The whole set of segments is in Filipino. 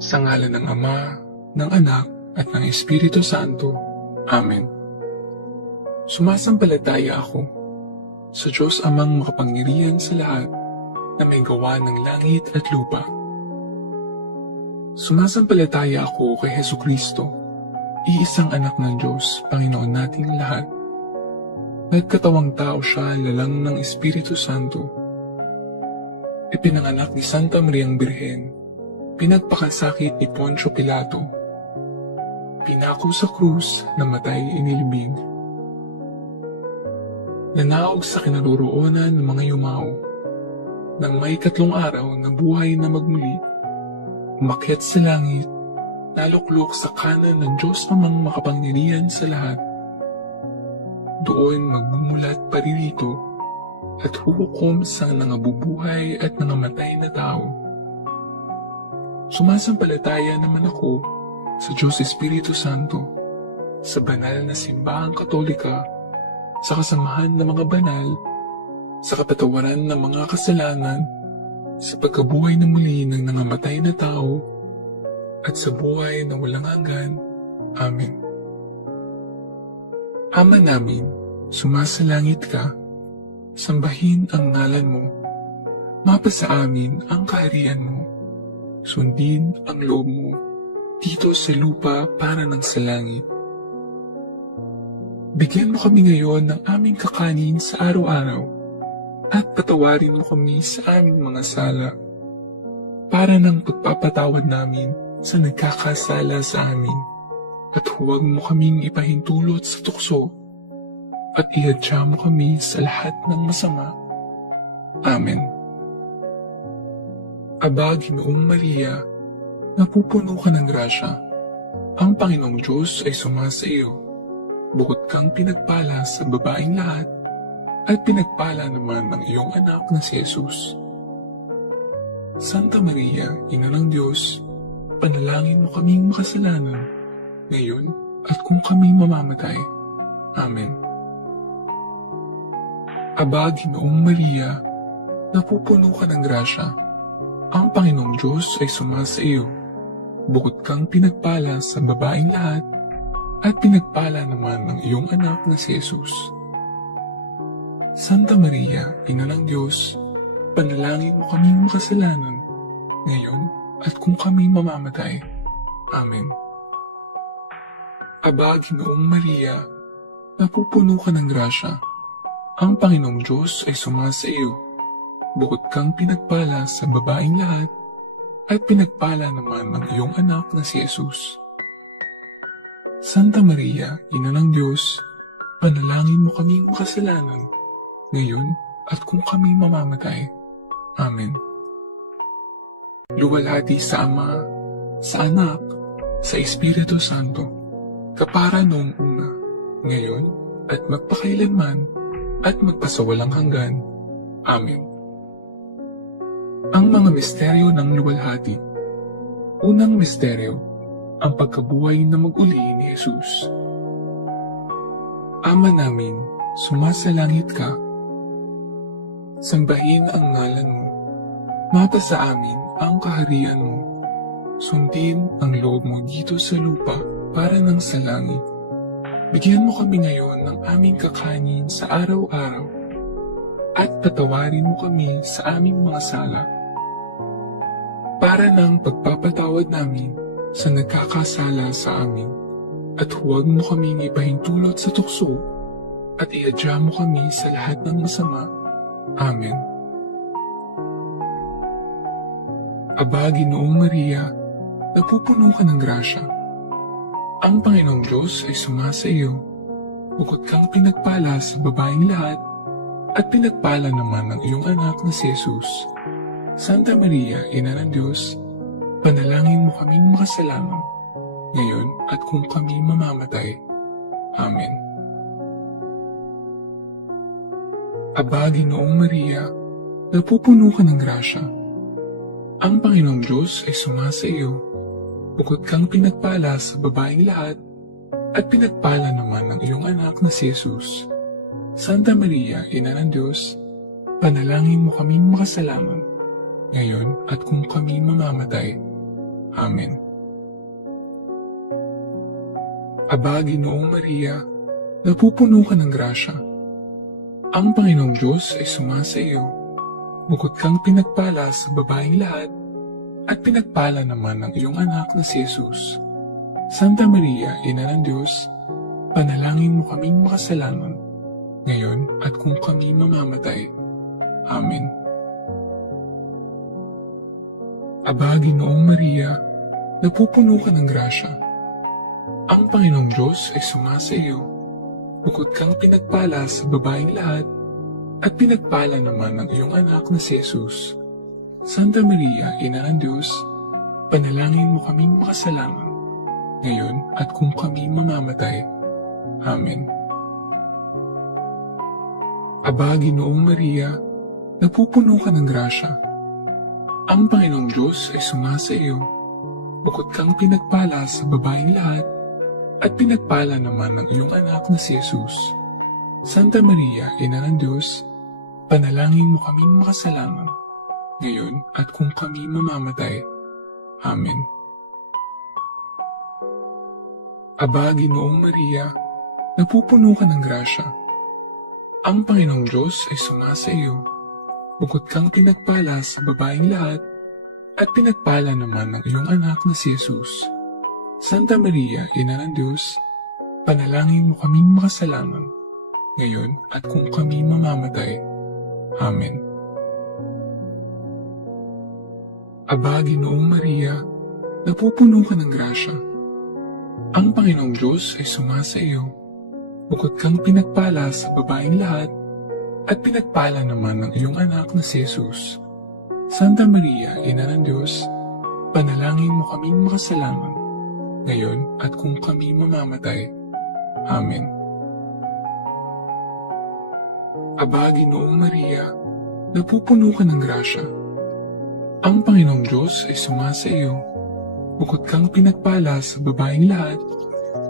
Sa ngalan ng Ama, ng Anak, at ng Espiritu Santo. Amen. Sumasampalataya ako sa Diyos Amang makapangyarihan sa lahat na may gawa ng langit at lupa. Sumasampalataya ako kay Hesukristo, iisang anak ng Diyos, Panginoon nating lahat. Nagkatawang tao siya lalang ng Espiritu Santo. Ipinanganak ni Santa Mariang Birhen, pinagpakasakit ni Poncio Pilato, pinako sa krus, namatay inilibing. Nanaog sa kinaroroonan ng mga yumao, nang may 3 araw na buhay na magmuli, umakyat sa langit, naluklok sa kanan ng Diyos Amang makapangyarihan sa lahat. Doon magbumulat paririto at huhukom sa nangabubuhay at nangamatay na tao. Sumasampalataya naman ako sa Diyos Espiritu Santo, sa banal na simbahang Katolika, sa kasamahan ng mga banal, sa kapatawaran ng mga kasalanan, sa pagkabuhay na muli ng nangamatay na tao, at sa buhay na walang hanggan. Amen. Ama namin, sumasalangit ka, sambahin ang ngalan mo, mapasa amin ang kaharian mo, sundin ang loob mo, dito sa lupa para ng sa langit. Bigyan mo kami ngayon ng aming kakanin sa araw-araw, at patawarin mo kami sa aming mga sala, para ng pagpapatawad namin sa nagkakasala sa amin, at huwag mo kaming ipahintulot sa tukso, at ihadya mo kami sa lahat ng masama. Amen. Aba, Ginoong Maria, napupuno ka ng grasya. Ang Panginoong Diyos ay sumasa iyo. Bukod kang pinagpala sa babaeng lahat, at pinagpala naman ng iyong anak na si Jesus. Santa Maria, Ina ng Diyos, panalangin mo kaming makasalanan, ngayon at kung kami mamamatay. Amen. Aba, Ginoong Maria, napupuno ka ng grasya. Ang Panginoong Diyos ay sumasa iyo. Bukod kang pinagpala sa babaeng lahat, at pinagpala naman ng iyong anak na si Jesus. Santa Maria, Ina ng Diyos, panalangin mo kaming makasalanan, ngayon at kung kami mamamatay. Amen. Aba, Ginoong Maria, napupuno ka ng grasya. Ang Panginoong Diyos ay sumasa iyo. Bukod kang pinagpala sa babaeng lahat, at pinagpala naman ng iyong anak na si Jesus. Santa Maria, Ina ng Diyos, panalangin mo kaming makasalanan, ngayon at kung kami mamamatay. Amen. Luwalhati sa Ama, sa Anak, sa Espiritu Santo, kapara noong una, ngayon at magpakailanman, at magpasawalang hanggan. Amen. Ang mga misteryo ng luwalhati. Unang misteryo, ang pagkabuhay na mag-uli ni Jesus. Ama namin, sumasalangit ka. Sambahin ang ngalan mo. Mapasa amin ang kaharian mo. Sundin ang loob mo dito sa lupa para ng sa langit. Bigyan mo kami ngayon ng aming kakanin sa araw-araw, at patawarin mo kami sa aming mga sala, para ng pagpapatawad namin sa nagkakasala sa amin, at huwag mo kaming ipahintulot sa tukso, at ihadya mo kami sa lahat ng masama. Amen. Aba, Ginoong Maria, napupuno ka ng grasya. Ang Panginoong Diyos ay sumasa iyo. Bukod kang pinagpala sa babaeng lahat, at pinagpala naman ng iyong anak na si Jesus. Santa Maria, Ina ng Diyos, panalangin mo kaming makasalanan, ngayon at kung kami mamamatay. Amen. Aba, Ginoong Maria, napupuno ka ng grasya. Ang Panginoong Diyos ay sumasa iyo. Bukod kang pinagpala sa babaeng lahat, at pinagpala naman ng iyong anak na si Jesus. Santa Maria, Ina ng Diyos, panalangin mo kaming makasalanan, ngayon at kung kami mamamatay. Amen. Aba, Ginoong Maria, napupuno ka ng grasya. Ang Panginoong Diyos ay sumasa iyo. Bukod kang pinagpala sa babaeng lahat, at pinagpala naman ng iyong anak na si Jesus. Santa Maria, Ina ng Diyos, panalangin mo kaming makasalanan, ngayon at kung kami mamamatay. Amen. Aba, Ginoong Maria, napupuno ka ng grasya. Ang Panginoong Diyos ay sumasa iyo. Bukod kang pinagpala sa babaeng lahat, at pinagpala naman ng iyong anak na si Jesus. Santa Maria, Ina ng Diyos, panalangin mo kaming makasalanan, ngayon at kung kami mamamatay. Amen. Aba, Ginoong Maria, napupuno ka ng grasya. Ang Panginoong Diyos ay sumasa iyo. Bukod kang pinagpala sa babaeng lahat, at pinagpala naman ng iyong anak na si Jesus. Santa Maria, Ina ng Diyos, panalangin mo kaming makasalanan, ngayon at kung kami mamamatay. Amen. Aba, Ginoong Maria, napupuno ka ng grasya. Ang Panginoong Diyos ay sumasa iyo. Bukod kang pinagpala sa babaeng lahat, at pinagpala naman ng iyong anak na si Jesus. Santa Maria, Ina ng Diyos, panalangin mo kaming makasalanan, ngayon at kung kami mamamatay. Amen. Aba, Ginoong Maria, napupuno ka ng grasya. Ang Panginoong Diyos ay sumasa iyo. Bukod kang pinagpala sa babaeng lahat, at pinagpala naman ng iyong anak na si Jesus. Santa Maria, Ina ng Diyos, panalangin mo kaming makasalanan, ngayon at kung kami mamamatay. Amen. Aba, Ginoong Maria, napupuno ka ng grasya. Ang Panginoong Diyos ay sumasa iyo. Bukod kang pinagpala sa babaeng lahat,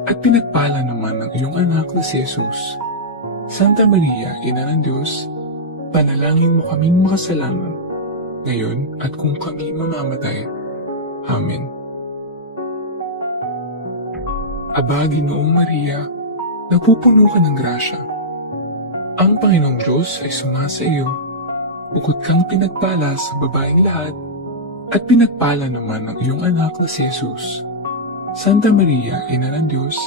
at pinagpala naman ng iyong anak na si Jesus. Santa Maria, Ina ng Diyos, panalangin mo kaming makasalanan, ngayon at kung kami mamamatay. Amen. Aba, Ginoong Maria, napupuno ka ng grasya. Ang Panginoong Diyos ay sumasa iyo. Bukod kang pinagpala sa babaeng lahat, at pinagpala naman ng iyong anak na si Jesus. Santa Maria, Ina ng Diyos,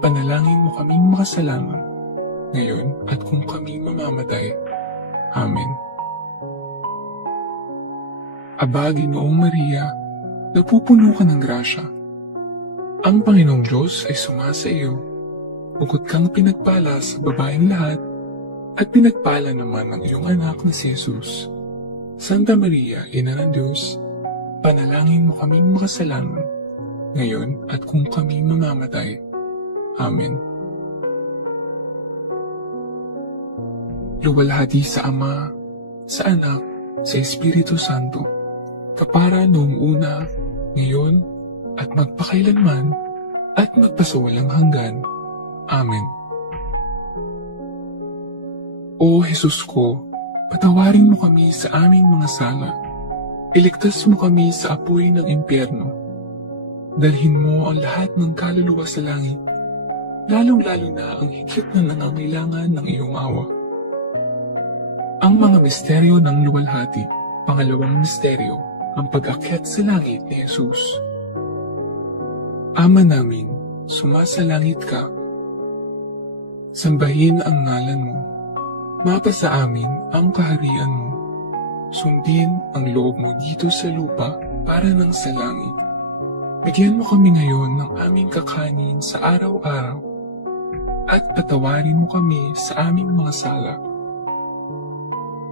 panalangin mo kaming makasalanan, ngayon at kung kami mamamatay. Amen. Aba, Ginoong Maria, napupuno ka ng grasya. Ang Panginoong Diyos ay sumasa iyo. Bukod kang pinagpala sa babaeng lahat, at pinagpala naman ng iyong anak na si Jesus. Santa Maria, Ina ng Diyos, panalangin mo kaming makasalanan, ngayon at kung kami mamamatay. Amen. Luwalhati sa Ama, sa Anak, sa Espiritu Santo, kapara noong una, ngayon, at magpakailanman, at magpasawalang hanggan. Amen. O Jesus ko, patawarin mo kami sa aming mga sala. Iligtas mo kami sa apoy ng impyerno. Dalhin mo ang lahat ng kaluluwa sa langit, lalong-lalo na ang higit na nangangailangan ng iyong awa. Ang mga misteryo ng luwalhati. Pangalawang misteryo, ang pag-akyat sa langit ni Jesus. Ama namin, sumasalangit ka. Sambahin ang ngalan mo. Mapasa amin ang kaharian mo. Sundin ang loob mo dito sa lupa para ng sa langit. Bigyan mo kami ngayon ng aming kakanin sa araw-araw at patawarin mo kami sa aming mga sala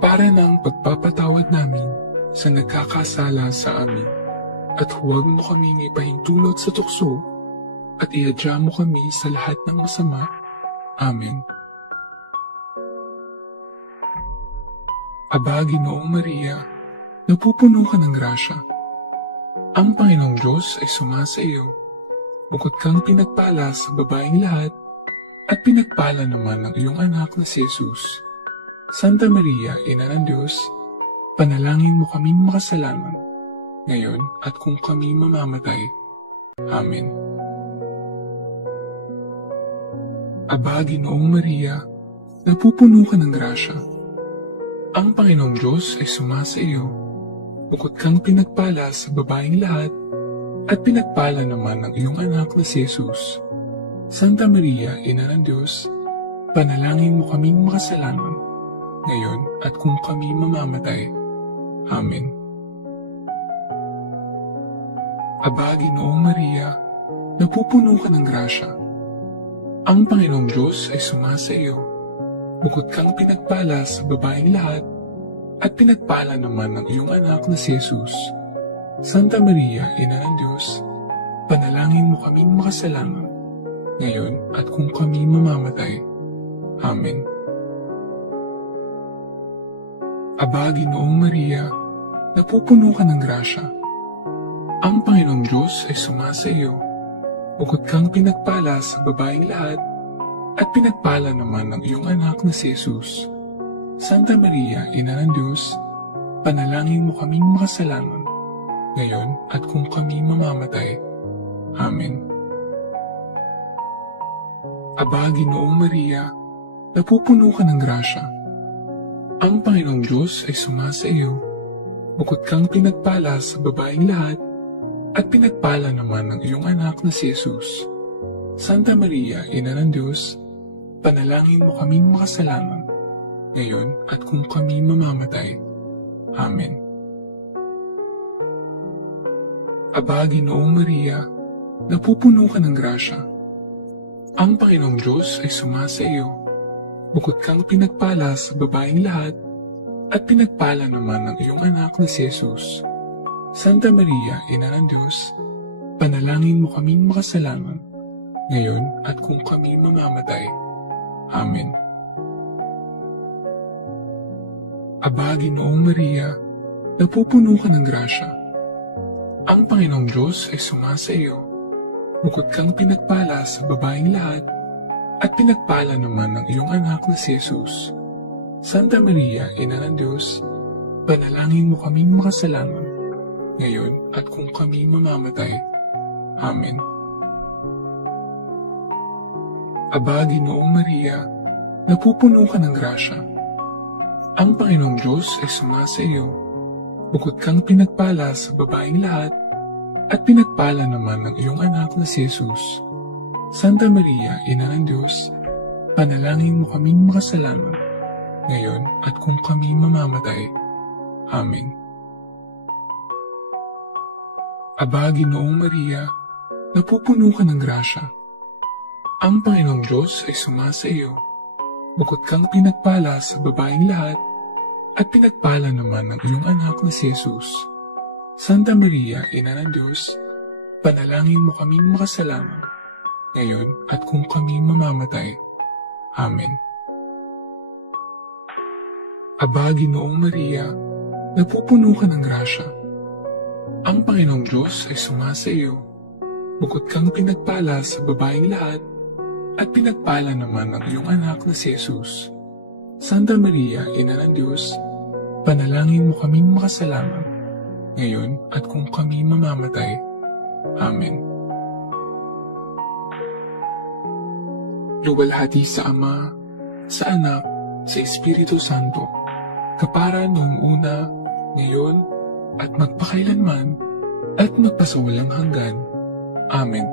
para ng pagpapatawad namin sa nagkakasala sa amin. At huwag mo kaming ipahintulot sa tukso at iadya mo kami sa lahat ng masama. Amen. Aba, Ginoong Maria, napupuno ka ng grasya. Ang Panginoong Diyos ay sumasa iyo. Bukod kang pinagpala sa babaeng lahat, at pinagpala naman ng iyong anak na si Jesus. Santa Maria, Ina ng Diyos, panalangin mo kaming makasalanan, ngayon at kung kami mamamatay. Amen. Aba, Ginoong Maria, napupuno ka ng grasya. Ang Panginoong Diyos ay sumasa iyo. Bukod kang pinagpala sa babaeng lahat, at pinagpala naman ang iyong anak na si Jesus. Santa Maria, Ina ng Diyos, panalangin mo kaming makasalanan, ngayon at kung kami mamamatay. Amen. Aba, Ginoong Maria, napupuno ka ng grasya. Ang Panginoong Diyos ay sumasa iyo. Bukod kang pinagpala sa babaeng lahat, at pinagpala naman ang iyong anak na si Jesus. Santa Maria, Ina ng Diyos, panalangin mo kaming makasalanan, ngayon at kung kami mamamatay. Amen. Aba, Ginoong Maria, napupuno ka ng grasya. Ang Panginoong Diyos ay sumasa iyo. Bukod kang pinagpala sa babaeng lahat, at pinagpala naman ang iyong anak na si Jesus. Santa Maria, Ina ng Diyos, panalangin mo kaming makasalanan, ngayon at kung kami mamamatay. Amen. Aba, Ginoong Maria, napupuno ka ng grasya. Ang Panginoong Diyos ay sumasa iyo. Bukod kang pinagpala sa babaeng lahat, at pinagpala naman ang iyong anak na si Jesus. Santa Maria, Ina ng Diyos, panalangin mo kaming makasalanan, ngayon at kung kami mamamatay. Amen. Aba, Ginoong Maria, napupuno ka ng grasya. Ang Panginoong Diyos ay sumasa iyo. Bukod kang pinagpala sa babaeng lahat, at pinagpala naman ang iyong anak na si Jesus. Santa Maria, Ina ng Diyos, panalangin mo kaming makasalanan, ngayon at kung kami mamamatay. Amen. Aba, Ginoong Maria, napupuno ka ng grasya. Ang Panginoong Diyos ay sumasa iyo. Bukod kang pinagpala sa babaeng lahat, at pinagpala naman ang iyong anak na si Jesus. Santa Maria, Ina ng Diyos, panalangin mo kaming makasalanan, ngayon at kung kami mamamatay. Amen. Aba, Ginoong Maria, napupuno ka ng grasya. Ang Panginoong Diyos ay sumasa iyo. Bukod kang pinagpala sa babaeng lahat, at pinagpala naman ang iyong anak na si Jesus. Santa Maria, Ina ng Diyos, panalangin mo kaming makasalanan, ngayon at kung kami mamamatay. Amen. Aba, Ginoong Maria, napupuno ka ng grasya. Ang Panginoong Diyos ay sumasa iyo. Bukod kang pinagpala sa babaeng lahat, at pinagpala naman ang iyong anak na si Jesus. Santa Maria, Ina ng Diyos, panalangin mo kaming makasalanan, ngayon at kung kami mamamatay. Amen. Aba, Ginoong Maria, napupuno ka ng grasya. Ang Panginoong Diyos ay sumasa iyo. Bukod kang pinagpala sa babaeng lahat, at pinagpala naman ang iyong anak na si Jesus. Santa Maria, Ina ng Diyos, panalangin mo kaming makasalanan, ngayon at kung kami mamamatay. Amen. Luwalhati sa Ama, sa Anak, sa Espiritu Santo, kapara noong una, ngayon, at magpakailanman, at magpasawalang hanggan. Amen.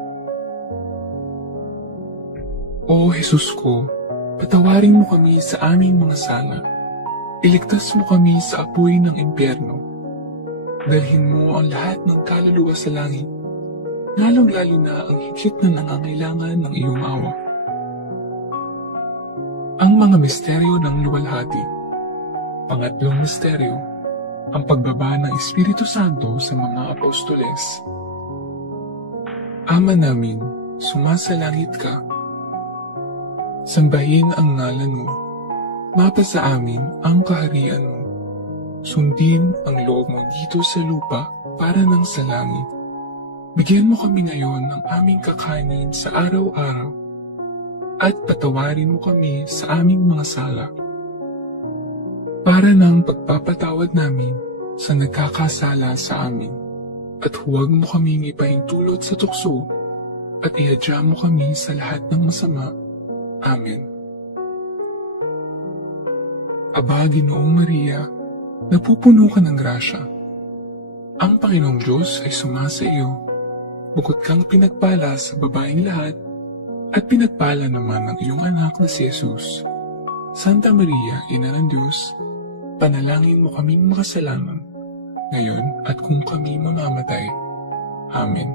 O Jesus ko, patawarin mo kami sa aming mga sala. Iligtas mo kami sa apoy ng impyerno. Dalhin mo ang lahat ng kaluluwa sa langit, lalong-lalo na ang higit na nangangailangan ng iyong awa. Ang mga misteryo ng luwalhati. Pangatlong misteryo, ang pagbaba ng Espiritu Santo sa mga apostoles. Ama namin, sumasalangit ka. Sambahin ang ngalan mo. Mapasa amin ang kaharian mo. Sundin ang loob mo dito sa lupa para ng sa langit. Bigyan mo kami ngayon ng aming kakanin sa araw-araw at patawarin mo kami sa aming mga sala para ng pagpapatawad namin sa nagkakasala sa amin. at huwag mo kaming ipahintulot sa tukso, at ihadya mo kami sa lahat ng masama. Amen. Aba, Ginoong Maria, napupuno ka ng grasya. Ang Panginoong Diyos ay sumasa iyo. Bukod kang pinagpala sa babaeng lahat, at pinagpala naman ng iyong anak na si Jesus. Santa Maria, Ina ng Diyos, panalangin mo kaming makasalanan, ngayon at kung kami mamamatay. Amen.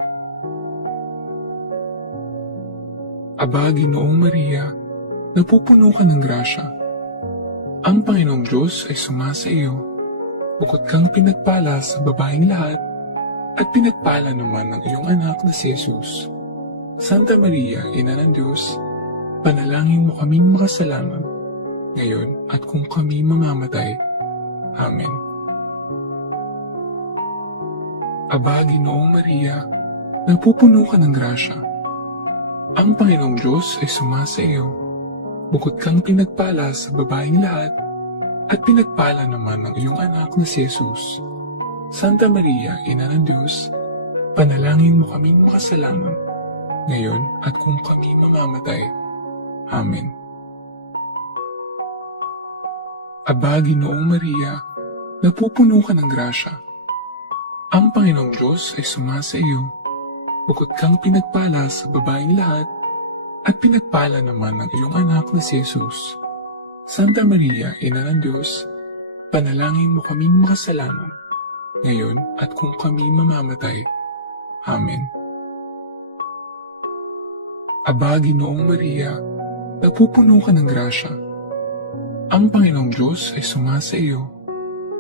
Aba, Ginoong Maria, napupuno ka ng grasya. Ang Panginoong Diyos ay sumasa iyo. Bukod kang pinagpala sa babaeng lahat, at pinagpala naman ng iyong anak na si Jesus. Santa Maria, Ina ng Diyos, panalangin mo kaming makasalanan, ngayon at kung kami mamamatay. Amen. Aba, Ginoong Maria, napupuno ka ng grasya. Ang Panginoong Diyos ay sumasa iyo. Bukod kang pinagpala sa babaeng lahat, at pinagpala naman ng iyong anak na si Jesus. Santa Maria, Ina ng Diyos, panalangin mo kaming makasalanan, ngayon at kung kami mamamatay. Amen. Aba, Ginoong Maria, napupuno ka ng grasya. Ang Panginoong Diyos ay sumasa iyo. Bukod kang pinagpala sa babaeng lahat, at pinagpala naman ng iyong anak na si Jesus. Santa Maria, Ina ng Diyos, panalangin mo kaming makasalanan, ngayon at kung kami mamamatay. Amen. Aba, Ginoong Maria, napupuno ka ng grasya. Ang Panginoong Diyos ay sumasa iyo.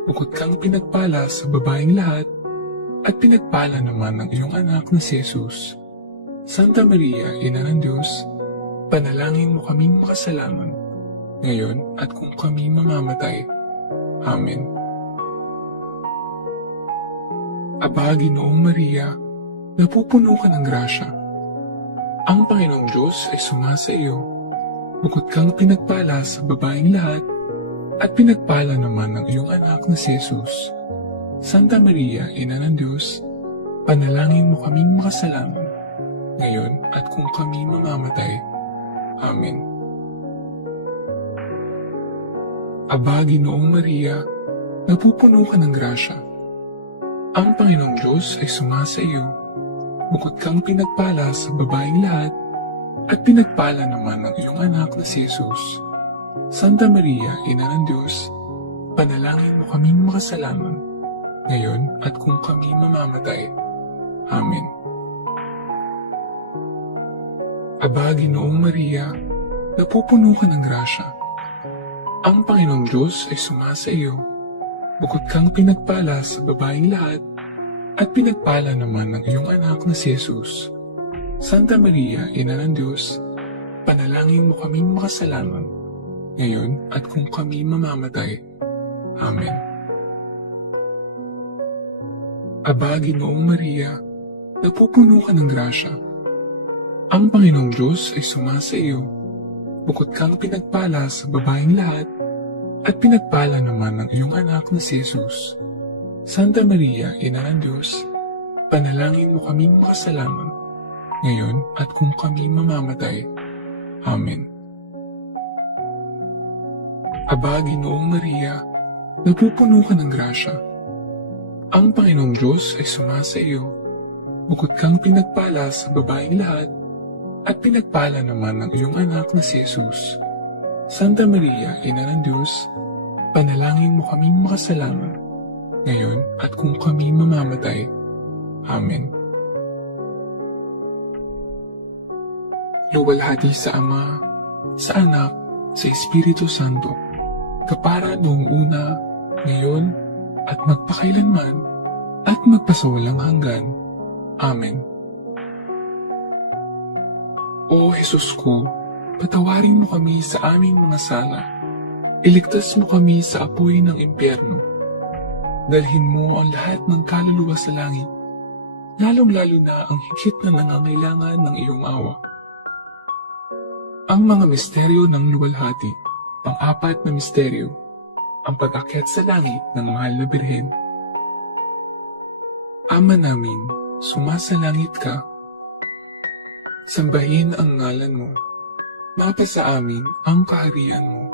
Bukod kang pinagpala sa babaeng lahat, at pinagpala naman ng iyong anak na si Jesus. Santa Maria, Ina ng Diyos, panalangin mo kaming makasalanan, ngayon at kung kami mamamatay. Amen. Aba, Ginoong Maria, napupuno ka ng grasya. Ang Panginoong Diyos ay sumasa iyo. Bukod kang pinagpala sa babaeng lahat, at pinagpala naman ng iyong anak na si Jesus. Santa Maria, Ina ng Diyos, panalangin mo kaming makasalanan, ngayon at kung kami mamamatay. Amen. Aba, Ginoong Maria, napupuno ka ng grasya. Ang Panginoong Diyos ay sumasa iyo. Bukod kang pinagpala sa babaeng lahat, at pinagpala naman ng iyong anak na si Jesus. Santa Maria, Ina ng Diyos, panalangin mo kaming makasalanan, ngayon at kung kami mamamatay. Amen. Aba, Ginoong Maria, napupuno ka ng grasya. Ang Panginoong Diyos ay sumasa iyo. Bukod kang pinagpala sa babaeng lahat, at pinagpala naman ng iyong anak na si Jesus. Santa Maria, Ina ng Diyos, panalangin mo kaming makasalanan, ngayon at kung kami mamamatay. Amen. Aba, Ginoong Maria, napupuno ka ng grasya. Ang Panginoong Diyos ay sumasa iyo. Bukod kang pinagpala sa babaeng lahat, at pinagpala naman ng iyong anak na si Jesus. Santa Maria, Ina ng Diyos, panalangin mo kaming makasalanan, ngayon at kung kami mamamatay. Amen. Aba, Ginoong Maria, napupuno ka ng grasya. Ang Panginoong Diyos ay sumasa iyo. Bukod kang pinagpala sa babaeng lahat, at pinagpala naman ng iyong anak na si Jesus. Santa Maria, Ina ng Diyos, panalangin mo kaming makasalanan, ngayon at kung kami mamamatay. Amen. Luwalhati sa Ama, sa Anak, sa Espiritu Santo, kapara noong una, ngayon, at magpakailanman, at magpasawalang hanggan. Amen. O Jesus ko, patawarin mo kami sa aming mga sala. Iligtas mo kami sa apoy ng impyerno. Dalhin mo ang lahat ng kaluluwa sa langit, lalong-lalo na ang higit na nangangailangan ng iyong awa. Ang mga misteryo ng luwalhati, pang-apat na misteryo, ang pag-akyat sa langit ng mahal na Birhen. Ama namin, sumasalangit ka. Sambahin ang ngalan mo. Mapasa amin ang kaharian mo.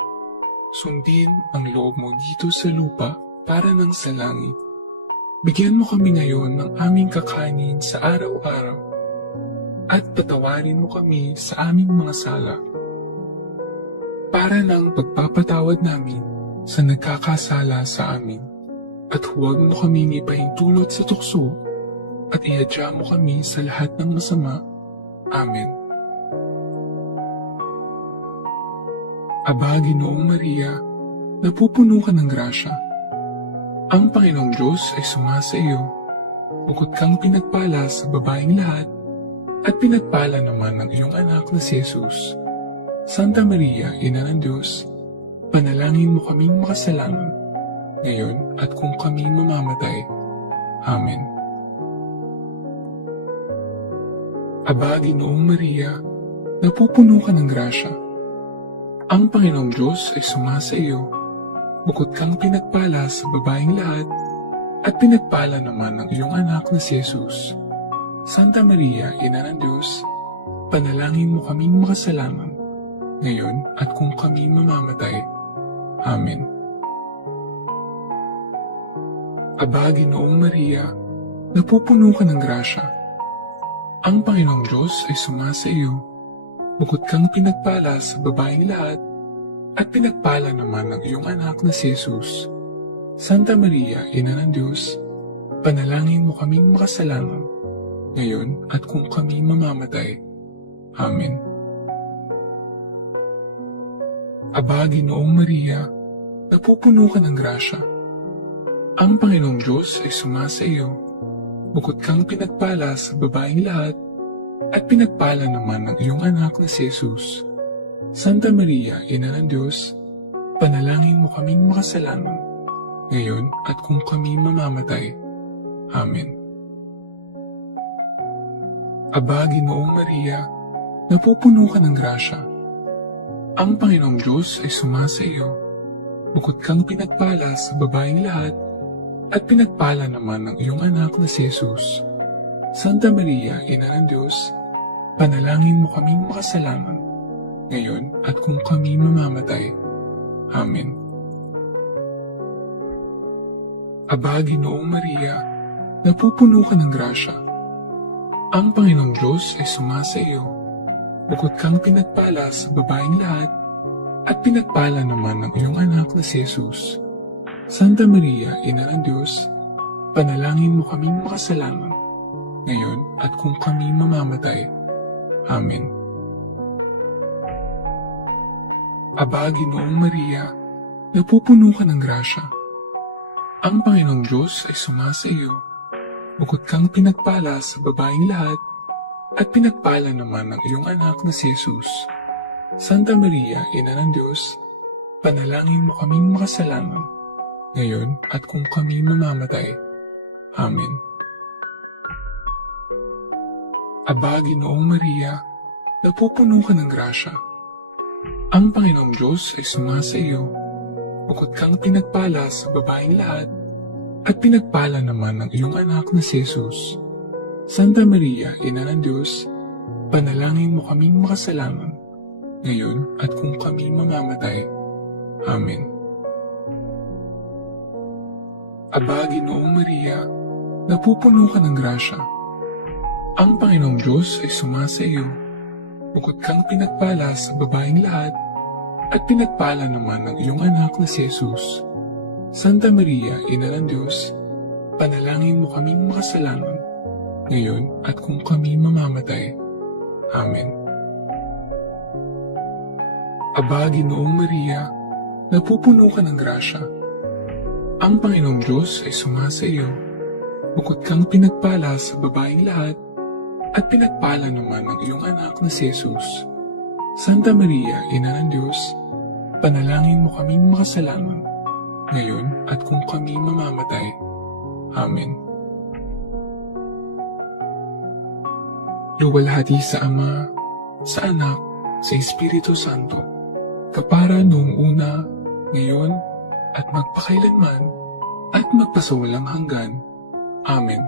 Sundin ang loob mo dito sa lupa para ng sa langit. Bigyan mo kami ngayon ng aming kakanin sa araw-araw at patawarin mo kami sa aming mga sala para ng pagpapatawad namin sa nagkakasala sa amin. At huwag mo kami ipahintulot sa tukso at ihadya mo kami sa lahat ng masama. Amen. Aba, Ginoong Maria, napupuno ka ng grasya. Ang Panginoong Diyos ay sumasa iyo. Bukod kang pinagpala sa babaeng lahat, at pinagpala naman ng iyong anak na si Jesus. Santa Maria, Ina ng Diyos, panalangin mo kaming makasalanan, ngayon at kung kami mamamatay. Amen. Aba, Ginoong Maria, napupuno ka ng grasya. Ang Panginoong Diyos ay sumasa iyo. Bukod kang pinagpala sa babaeng lahat, at pinagpala naman ng iyong anak na si Jesus. Santa Maria, Ina ng Diyos, panalangin mo kaming makasalanan, ngayon at kung kami mamamatay. Amen. Aba, Ginoong Maria, napupuno ka ng grasya. Ang Panginoong Diyos ay sumasa iyo. Bukod kang pinagpala sa babaeng lahat, at pinagpala naman ng iyong anak na si Jesus. Santa Maria, Ina ng Diyos, panalangin mo kaming makasalanan, ngayon at kung kami mamamatay. Amen. Aba, Ginoong Maria, napupuno ka ng grasya. Ang Panginoong Diyos ay sumasa iyo. Bukod kang pinagpala sa babaeng lahat, at pinagpala naman ng iyong anak na si Jesus. Santa Maria, Ina ng Diyos, panalangin mo kaming makasalanan, ngayon at kung kami mamamatay. Amen. Aba, Ginoong Maria, napupuno ka ng grasya. Ang Panginoong Diyos ay sumasa iyo. Bukod kang pinagpala sa babaeng lahat, at pinagpala naman ng iyong anak na si Jesus. Santa Maria, Ina ng Diyos, panalangin mo kaming makasalanan, ngayon at kung kami mamamatay. Amen. Aba, Ginoong Maria, napupuno ka ng grasya. Ang Panginoong Diyos ay sumasa iyo. Bukod kang pinagpala sa babaeng lahat, at pinagpala naman ng iyong anak na si Jesus. Santa Maria, Ina ng Diyos, panalangin mo kaming makasalanan, ngayon at kung kami mamamatay. Amen. Aba, Ginoong Maria, napupuno ka ng grasya. Ang Panginoong Diyos ay sumasa iyo. Bukod kang pinagpala sa babaeng lahat, at pinagpala naman ng iyong anak na si Jesus. Santa Maria, Ina ng Diyos, panalangin mo kaming makasalanan, ngayon at kung kami mamamatay. Amen. Aba, Ginoong Maria, napupuno ka ng grasya. Ang Panginoong Diyos ay sumasa iyo. Bukod kang pinagpala sa babaeng lahat, at pinagpala naman ng iyong anak na si Jesus. Santa Maria, Ina ng Diyos, panalangin mo kaming makasalanan, ngayon at kung kami mamamatay. Amen. Aba, Ginoong Maria, napupuno ka ng grasya. Ang Panginoong Diyos ay sumasa iyo. Bukod kang pinagpala sa babaeng lahat, at pinagpala naman ng iyong anak na si Jesus. Santa Maria, Ina ng Diyos, panalangin mo kaming makasalanan, ngayon at kung kami mamamatay. Amen. Aba, Ginoong Maria, napupuno ka ng grasya. Ang Panginoong Diyos ay sumasa iyo. Bukod kang pinagpala sa babaeng lahat, at pinagpala naman ng iyong anak na si Jesus. Santa Maria, Ina ng Diyos, panalangin mo kaming makasalanan, ngayon at kung kami mamamatay. Amen. Luwalhati sa Ama, sa Anak, sa Espiritu Santo, kapara noong una, ngayon, at magpakailanman, at magpasawalang hanggan. Amen.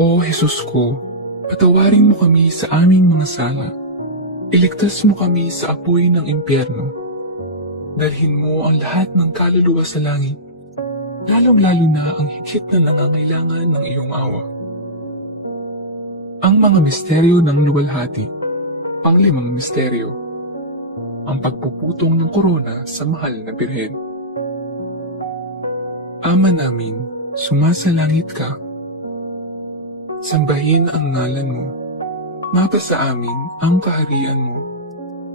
O Jesus ko, patawarin mo kami sa aming mga sala. Iligtas mo kami sa apoy ng impyerno. Dalhin mo ang lahat ng kaluluwa sa langit, lalong-lalo na ang higit na nangangailangan ng iyong awa. Ang mga misteryo ng luwalhati. Panglimang misteryo. Ang pagpuputong ng korona sa mahal na birhen. Ama namin, sumasalangit ka. Sambahin ang ngalan mo. Mapasa amin ang kaharian mo.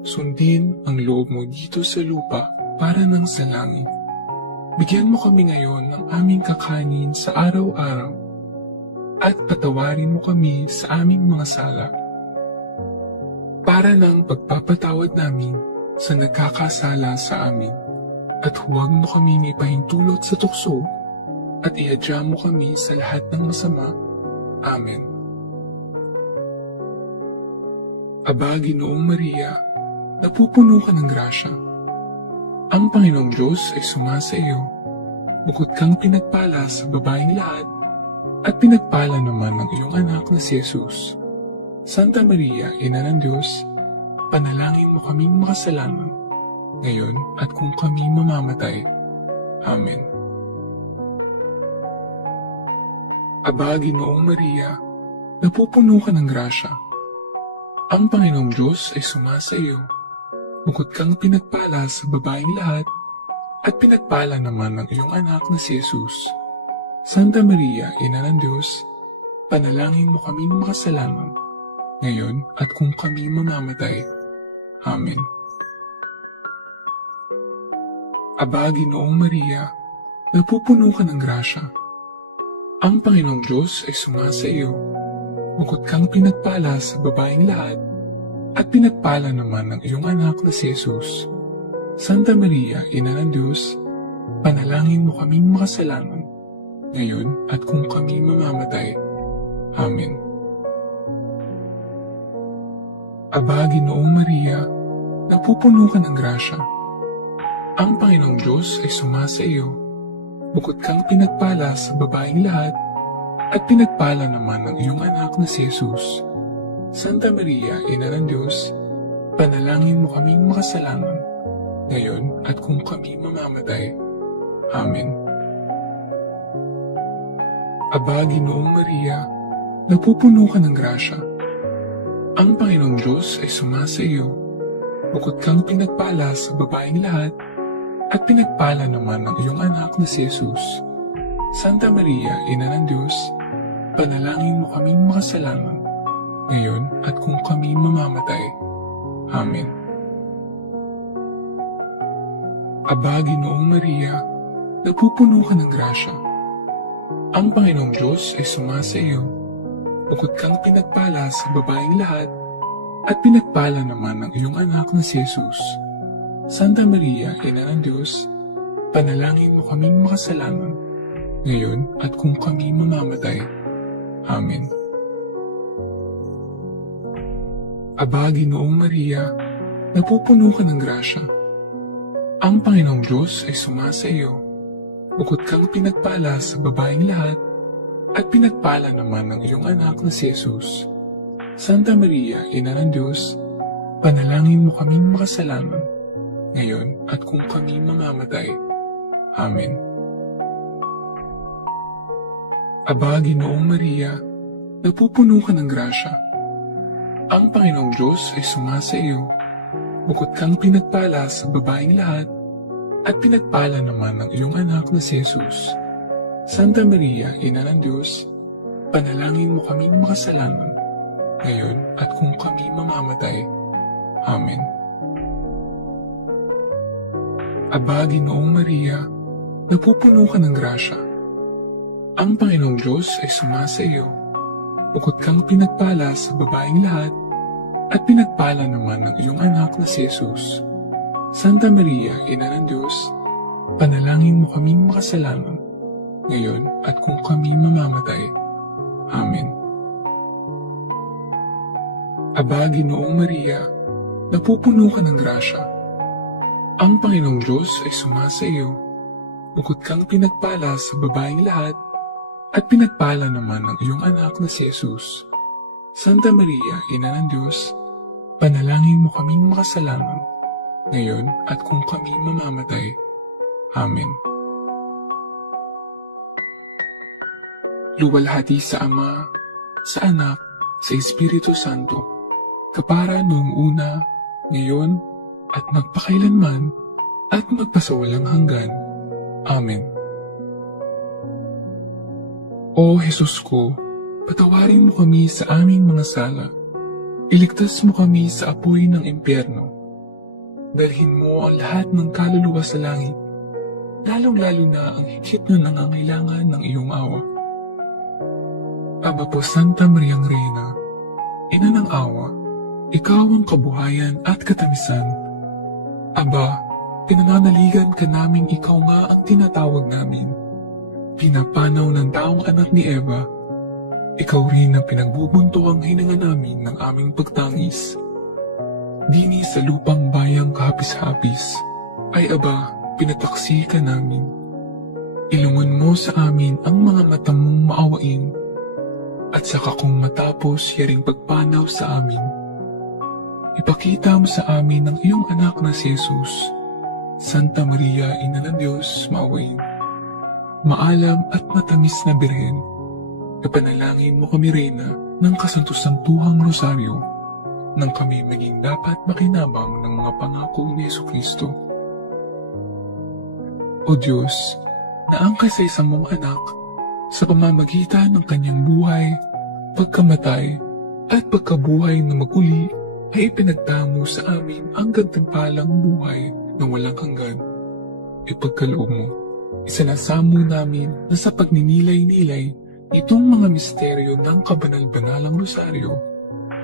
Sundin ang loob mo dito sa lupa para nang sa langit. Bigyan mo kami ngayon ng aming kakanin sa araw-araw at patawarin mo kami sa aming mga sala para nang pagpapatawad namin sa nagkakasala sa amin. At huwag mo kami ipahintulot sa tukso at ihadya mo kami sa lahat ng masama. Amen. Aba, Ginoong Maria, napupuno ka ng grasya. Ang Panginoong Diyos ay sumasa iyo. Bukod kang pinagpala sa babaeng lahat, at pinagpala naman ng iyong anak na si Jesus. Santa Maria, Ina ng Diyos, panalangin mo kaming makasalanan, ngayon at kung kami mamamatay. Amen. Aba, Ginoong Maria, napupuno ka ng grasya. Ang Panginoong Diyos ay sumasa iyo. Bukod kang pinagpala sa babaeng lahat, at pinagpala naman ng iyong anak na si Jesus. Santa Maria, Ina ng Diyos, panalangin mo kaming makasalanan, ngayon at kung kami mamamatay. Amen. Aba, Ginoong Maria, napupuno ka ng grasya. Ang Panginoong Diyos ay sumasa iyo. Bukod kang pinagpala sa babaeng lahat, at pinagpala naman ng iyong anak na si Jesus. Santa Maria, Ina ng Diyos, panalangin mo kaming makasalanan, ngayon at kung kami mamamatay. Amen. Aba, Ginoong Maria, napupuno ka ng grasya. Ang Panginoong Diyos ay sumasa iyo. Bukod kang pinagpala sa babaeng lahat, at pinagpala naman ng iyong anak na si Jesus. Santa Maria, Ina ng Diyos, panalangin mo kaming makasalanan, ngayon at kung kami mamamatay. Amen. Aba, Ginoong Maria, napupuno ka ng grasya. Ang Panginoong Diyos ay sumasa iyo. Bukod kang pinagpala sa babaeng lahat, at pinagpala naman ng iyong anak na si Jesus. Santa Maria, Ina ng Diyos, panalangin mo kaming makasalanan, ngayon at kung kami mamamatay. Amen. Aba, Ginoong Maria, napupuno ka ng grasya. Ang Panginoong Diyos ay sumasa iyo. Bukod kang pinagpala sa babaeng lahat, at pinagpala naman ng iyong anak na si Jesus. Santa Maria, Ina ng Diyos, panalangin mo kaming makasalanan, ngayon at kung kami mamamatay. Amen. Aba, Ginoong Maria, napupuno ka ng grasya. Ang Panginoong Diyos ay sumasa iyo. Bukod kang pinagpala sa babaeng lahat, at pinagpala naman ng iyong anak na si Jesus. Santa Maria, Ina ng Diyos, panalangin mo kaming makasalanan, ngayon at kung kami mamamatay. Amen. Aba, Ginoong Maria, napupuno ka ng grasya. Ang Panginoong Diyos ay sumasa iyo. Bukod kang pinagpala sa babaeng lahat, at pinagpala naman ng iyong anak na si Jesus. Santa Maria, Ina ng Diyos, panalangin mo kaming makasalanan, ngayon at kung kami mamamatay. Amen. Aba, Ginoong Maria, napupuno ka ng grasya. Ang Panginoong Diyos ay sumasa iyo. Bukod kang pinagpala sa babaeng lahat, at pinagpala naman ng iyong anak na si Jesus. Santa Maria, Ina ng Diyos, panalangin mo kaming makasalanan, ngayon at kung kami mamamatay. Amen. Aba, Ginoong Maria, napupuno ka ng grasya. Ang Panginoong Diyos ay sumasa iyo. Bukod kang pinagpala sa babaeng lahat, at pinagpala naman ng iyong anak na si Jesus. Santa Maria, Ina ng Diyos, panalangin mo kaming makasalanan, ngayon at kung kami mamamatay. Amen. Luwalhati sa Ama, sa Anak, sa Espiritu Santo, kapara noong una, ngayon, at magpakailanman, at magpasawalang hanggan. Amen. O Jesus ko, patawarin mo kami sa aming mga sala. Iligtas mo kami sa apoy ng impyerno. Dalhin mo ang lahat ng kaluluwa sa langit, lalong-lalo na ang higit na nangangailangan ng iyong awa. Aba po Santa Mariang Reyna, Ina ng awa, ikaw ang kabuhayan at katamisan. Aba, pinananaligan ka naming ikaw nga ang tinatawag namin. Pinapanaw ng taong anak ni Eva, ikaw rin ang pinagbubunto ang hininga namin ng aming pagtangis. Dini sa lupang bayang kahapis-hapis, ay aba, pinataksi ka namin. Ilungon mo sa amin ang mga mata mong maawain, at saka kung matapos yaring pagpanaw sa amin, ipakita mo sa amin ang iyong anak na si Jesus. Santa Maria, Ina ng Diyos, maawain. Maalam at matamis na Birhen, kapanalangin mo kami, Reyna, ng kasanto-santuhang rosaryo, nang kami maging dapat makinabang ng mga pangako ni Jesucristo. O Diyos, na ang kaisa-isang mong anak, sa pamamagitan ng kanyang buhay, pagkamatay, at pagkabuhay na maguli, ay ipinagdamo sa amin ang gantimpalang buhay na walang hanggan. Ipagkaloob mo, isinasamo namin na sa pagninilay-nilay itong mga misteryo ng kabanal-banalang rosaryo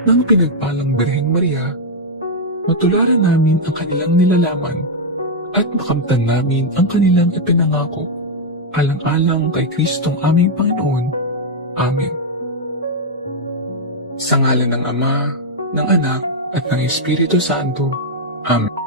ng pinagpalang Birheng Maria, matularan namin ang kanilang nilalaman at makamtan namin ang kanilang ipinangako, alang-alang kay Kristong aming Panginoon. Amen. Sa ngalan ng Ama, ng Anak, at ng Espiritu Santo. Amen.